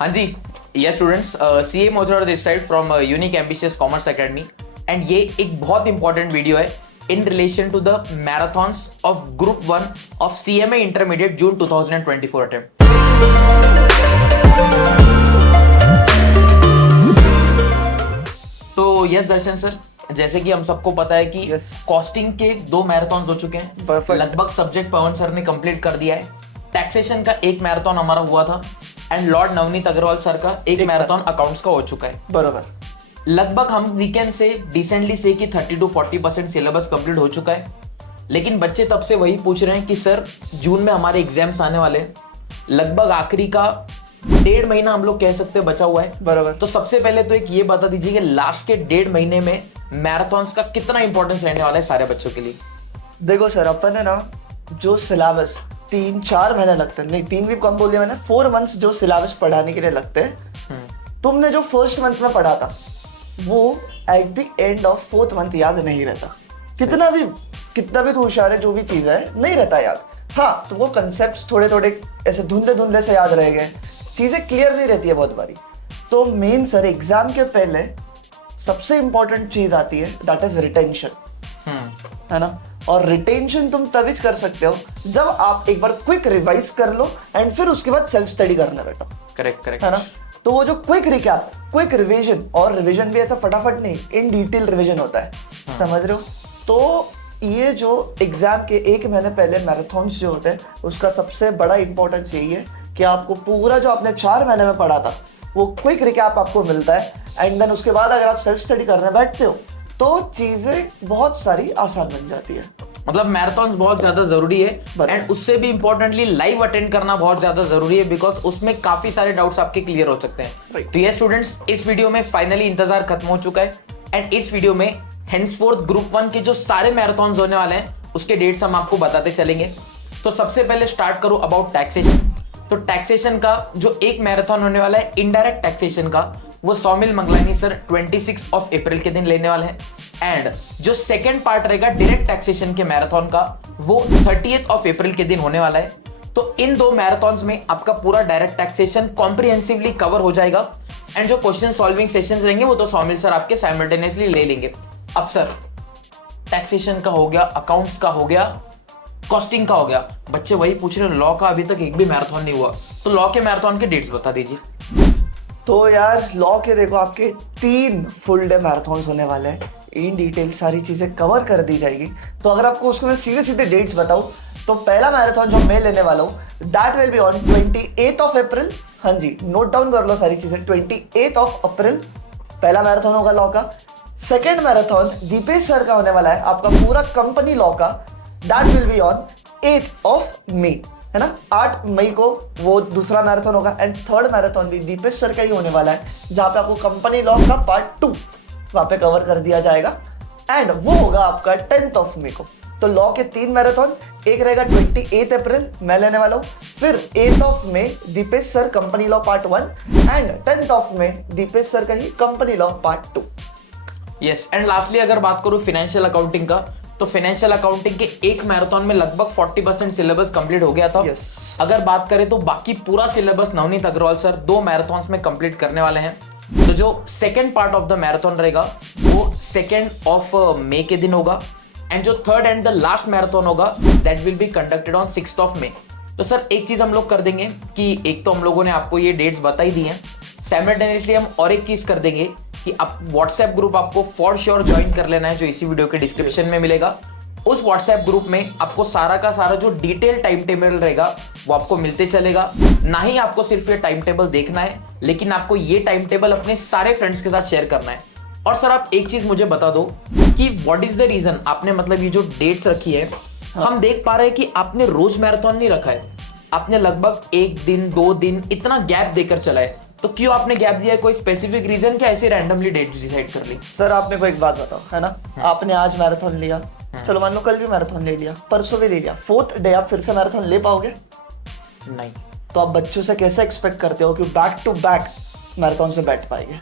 हाँ जी, yes students, CA Mothra this side from unique ambitious commerce academy and ये एक बहुत इंपॉर्टेंट वीडियो है in relation to the marathons of group 1 of CMA intermediate June 2024 attempt. तो yes Darshan sir, जैसे कि हम सबको पता है कि कॉस्टिंग के 2 मैराथन हो चुके हैं, लगभग सब्जेक्ट पवन सर ने कंप्लीट कर दिया है। टैक्सेशन का एक मैराथन हमारा हुआ था and lord Navneet Agarwal sir का एक मैराथन अकाउंट्स का हो चुका है। बराबर, लगभग हम वीकेंड से डिसेंटली से कि 30 to 40% सिलेबस कंप्लीट हो चुका है, लेकिन बच्चे तब से वही पूछ रहे हैं कि सर जून में हमारे एग्जाम्स आने वाले हैं, लगभग आखिरी का 1.5 महीना हम लोग कह सकते हैं बचा हुआ है। बराबर। तो सबसे पहले तो एक ये बता दीजिए कि लास्ट के 1.5 महीने में मैराथन्स का कितना इंपॉर्टेंस रहने वाला है सारे बच्चों के लिए। देखो सर, अपन है ना जो सिलेबस 3-4 महीने लगते हैं, नहीं 3 भी कम बोल दिया मैंने, 4 मंथ्स जो सिलेबस पढ़ाने के लिए लगते हैं, तुमने जो फर्स्ट मंथ में पढ़ा था वो at the end of 4th month याद नहीं रहता। कितना भी तू होशियार है, जो भी चीज है नहीं रहता याद। हाँ, तुमको कंसेप्ट थोड़े थोड़े ऐसे धुंधले धुंधले से याद रह गए, चीजें क्लियर नहीं रहती है बहुत बारी। तो मेन सर एग्जाम के पहले सबसे इंपॉर्टेंट चीज आती है, दैट इज रिटेंशन, है ना। और रिटेंशन तुम तभी कर सकते हो जब आप एक बार क्विक रिवाइज कर लो एंड फिर उसके बाद सेल्फ स्टडी करने बैठो। करेक्ट है ना। तो वो जो क्विक रिकैप, क्विक रिवीजन, और रिवीजन भी ऐसा फटाफट नहीं, इन डिटेल रिवीजन होता है, समझ रहे हो। तो ये जो एग्जाम के 1 महीने पहले मैराथन्स जो होते हैं, उसका सबसे बड़ा इंपॉर्टेंस यही है कि आपको पूरा जो आपने 4 महीने में पढ़ा था वो क्विक रिकैप आपको मिलता है एंड देन उसके बाद अगर आप सेल्फ स्टडी करने बैठते हो तो चीजें बहुत सारी आसान बन जाती है। मतलब मैराथन बहुत ज्यादा जरूरी है एंड उससे भी इंपॉर्टेंटली लाइव अटेंड करना बहुत ज्यादा जरूरी है, बिकॉज उसमें काफी सारे डाउट्स आपके क्लियर हो सकते हैं। तो ये स्टूडेंट्स, इस वीडियो में फाइनली इंतजार खत्म हो चुका है एंड इस वीडियो में हेंसफोर्थ ग्रुप 1 के जो सारे मैराथन होने वाले हैं उसके डेट्स हम आपको बताते चलेंगे। तो सबसे पहले स्टार्ट करो अबाउट टैक्सेशन। तो टैक्सेशन का जो एक मैराथन होने वाला है इनडायरेक्ट टैक्सेशन का, वो सौमिल मंगलानी सर 26 अप्रैल के दिन लेने वाले हैं एंड जो सेकंड पार्ट रहेगा डायरेक्ट टैक्सेशन के मैराथन का, वो 30 अप्रैल के दिन होने वाला है। तो इन 2 मैराथन्स में आपका पूरा डायरेक्ट टैक्सेशन कॉम्प्रिहेंसिवली कवर हो जाएगा एंड जो क्वेश्चन सॉल्विंग सेशंस रहेंगे वो तो सौमिल सर आपके साइमल्टेनियसली ले लेंगे। अब सर टैक्सेशन का हो गया, अकाउंट्स का हो गया, कॉस्टिंग का हो गया, बच्चे वही पूछ रहे हैं लॉ का अभी तक एक भी मैराथन नहीं हुआ, तो लॉ के मैराथन के डेट्स बता दीजिए। तो यार लॉ के देखो आपके 3 फुल डे मैराथन्स होने वाले हैं, इन डिटेल सारी चीजें कवर कर दी जाएगी। तो अगर आपको उसको मैं सीधे सीधे डेट्स बताऊं तो पहला मैराथन जो मैं लेने वाला हूं दैट विल बी ऑन 28 अप्रैल। हाँ जी, नोट डाउन कर लो सारी चीजें। 28 अप्रैल पहला मैराथन होगा लॉ का। सेकेंड मैराथन दीपेश सर का होने वाला है, आपका पूरा कंपनी लॉ का, दैट विल बी ऑन 8 मई, है ना। 8 मई को वो दूसरा मैराथन होगा एंड थर्ड मैराथन भी दीपेश सर का ही होने वाला है, जहां पे आपको कंपनी लॉ का पार्ट 2 वहां पे कवर कर दिया जाएगा एंड वो होगा आपका 10 मई को। तो लॉ के 3 मैराथन, एक रहेगा 28 अप्रैल मैं लेने वाला हूँ, फिर 8 मई Dipesh sir company law part 1 and 10 मई दीपेश सर का ही company law part 2। Yes, and lastly अगर बात करूं फाइनेंशियल अकाउंटिंग का, तो फाइनेंशियल अकाउंटिंग के एक मैराथन में लगभग 40% सिलेबस कंप्लीट हो गया था। अगर बात करें तो बाकी पूरा syllabus Navneet Agarwal sir 2 marathons में कंप्लीट करने वाले हैं। तो जो second part of the marathon रहेगा वो 2 मई के दिन होगा एंड जो third and the last marathon होगा that will be conducted on 6 मई। तो सर एक चीज हम लोग कर देंगे कि एक तो हम लोगों ने आपको ये डेट्स बता ही दी हैं, साइमल्टेनियसली हम और एक चीज कर देंगे कि आप व्हाट्सएप ग्रुप आपको फॉर श्योर ज्वाइन कर लेना है, जो इसी वीडियो के डिस्क्रिप्शन में मिलेगा। उस व्हाट्सएप ग्रुप में आपको सारा का सारा जो डिटेल टाइम टेबल रहेगा वो आपको मिलते चलेगा। ना ही आपको सिर्फ ये टाइम टेबल देखना है, लेकिन आपको ये टाइम टेबल अपने सारे फ्रेंड्स के साथ शेयर करना है। और सर आप एक चीज मुझे बता दो कि व्हाट इज द रीजन आपने मतलब ये जो डेट्स रखी है, हम देख पा रहे हैं कि आपने रोज मैराथन नहीं रखा है, आपने लगभग 1 दिन 2 दिन इतना गैप देकर चला है। तो क्यों आपने गैप दिया है? कोई स्पेसिफिक रीजन क्या ऐसे रैंडमली डेट डिसाइड कर ली? सर आपने को एक बात बताओ, है ना, आपने आज मैराथन लिया, चलो मान लो कल भी मैराथन ले लिया, परसों भी ले लिया, 4th डे आप फिर से मैराथन ले पाओगे? नहीं। तो आप बच्चों से कैसे एक्सपेक्ट करते हो कि बैक टू बैक मैराथन से बैठ पाएंगे?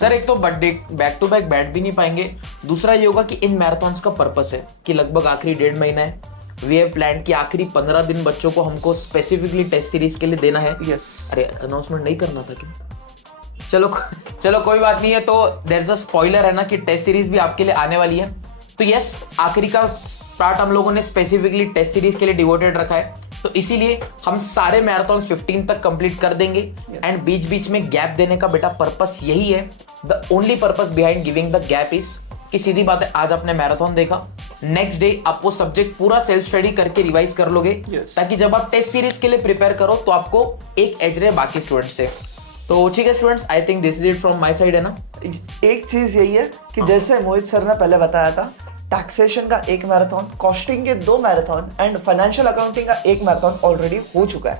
सर एक तो बैक टू बैक बैठ भी नहीं पाएंगे, दूसरा ये होगा कि इन मैराथन्स का पर्पस है कि लगभग आखिरी 1.5 महीना है, वी हैव प्लान कि आखिरी 15 दिन बच्चों को हमको स्पेसिफिकली टेस्ट सीरीज के लिए देना है। यस। अरे अनाउंसमेंट नहीं करना था क्या? चलो चलो कोई बात नहीं है। तो देयर इज अ स्पॉइलर है ना कि टेस्ट सीरीज भी आपके लिए आने वाली है। तो यस, आखिरी का पार्ट हम लोगों ने स्पेसिफिकली टेस्ट सीरीज के लिए डिवोटेड रखा है। तो इसीलिए हम सारे मैराथन 15 तक कंप्लीट कर देंगे। एंड बीच बीच में गैप देने का बेटा पर्पस यही है। The only purpose behind giving the gap is कि सीधी बात है, आज आपने मैराथन देखा, नेक्स्ट डे आप वो सब्जेक्ट पूरा सेल्फ स्टडी करके रिवाइज कर लोगे। ताकि जब आप टेस्ट सीरीज के लिए प्रिपेयर करो तो आपको एक एज रहे बाकी स्टूडेंट्स से। तो ठीक है students, I think this is it from my side, है ना। एक चीज यही है कि जैसे मोहित सर ने पहले बताया था, टैक्सेशन का एक मैराथन, कॉस्टिंग के 2 मैराथन एंड फाइनेंशियल अकाउंटिंग का एक मैराथन ऑलरेडी हो चुका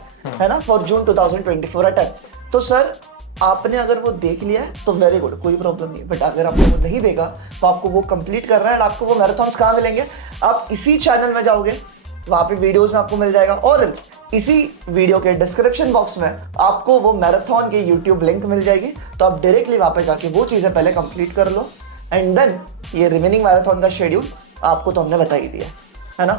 है ना, फॉर जून 2024 अटेम्प्ट। तो सर आपने अगर वो देख लिया है तो वेरी गुड, कोई प्रॉब्लम नहीं। बट अगर आपने वो नहीं देखा तो आपको वो कंप्लीट करना है। एंड आपको वो मैराथन्स कहाँ मिलेंगे? आप इसी चैनल में जाओगे, वहाँ पे वीडियोस में आपको मिल जाएगा, और इसी वीडियो के डिस्क्रिप्शन बॉक्स में आपको वो मैराथन की यूट्यूब लिंक मिल जाएगी। तो आप डायरेक्टली वहाँ पे जाके वो चीज़ें पहले कंप्लीट कर लो, एंड देन ये रिमेनिंग मैराथन का शेड्यूल आपको तो हमने बता ही दिया है ना।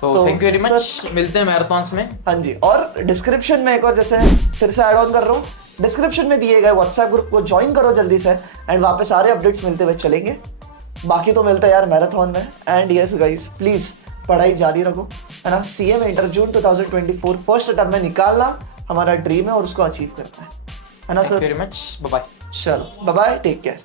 तो थैंक यू वेरी मच, मिलते हैं मैराथन्स में। हाँ जी, और डिस्क्रिप्शन में एक और जैसे फिर से ऐड ऑन कर रहा हूँ, डिस्क्रिप्शन में दिए गए व्हाट्सएप ग्रुप को ज्वाइन करो जल्दी से, एंड वहाँ पे सारे अपडेट्स मिलते हुए चलेंगे। बाकी तो मिलता है यार मैराथन में। एंड यस गाइस, प्लीज़ पढ़ाई जारी रखो, है ना। CA में इंटर जून 2024 फर्स्ट अटेम्प्ट में निकालना हमारा ड्रीम है और उसको अचीव करना है ना sir. Thank you very much, bye bye. चलो बाय बाय, टेक केयर।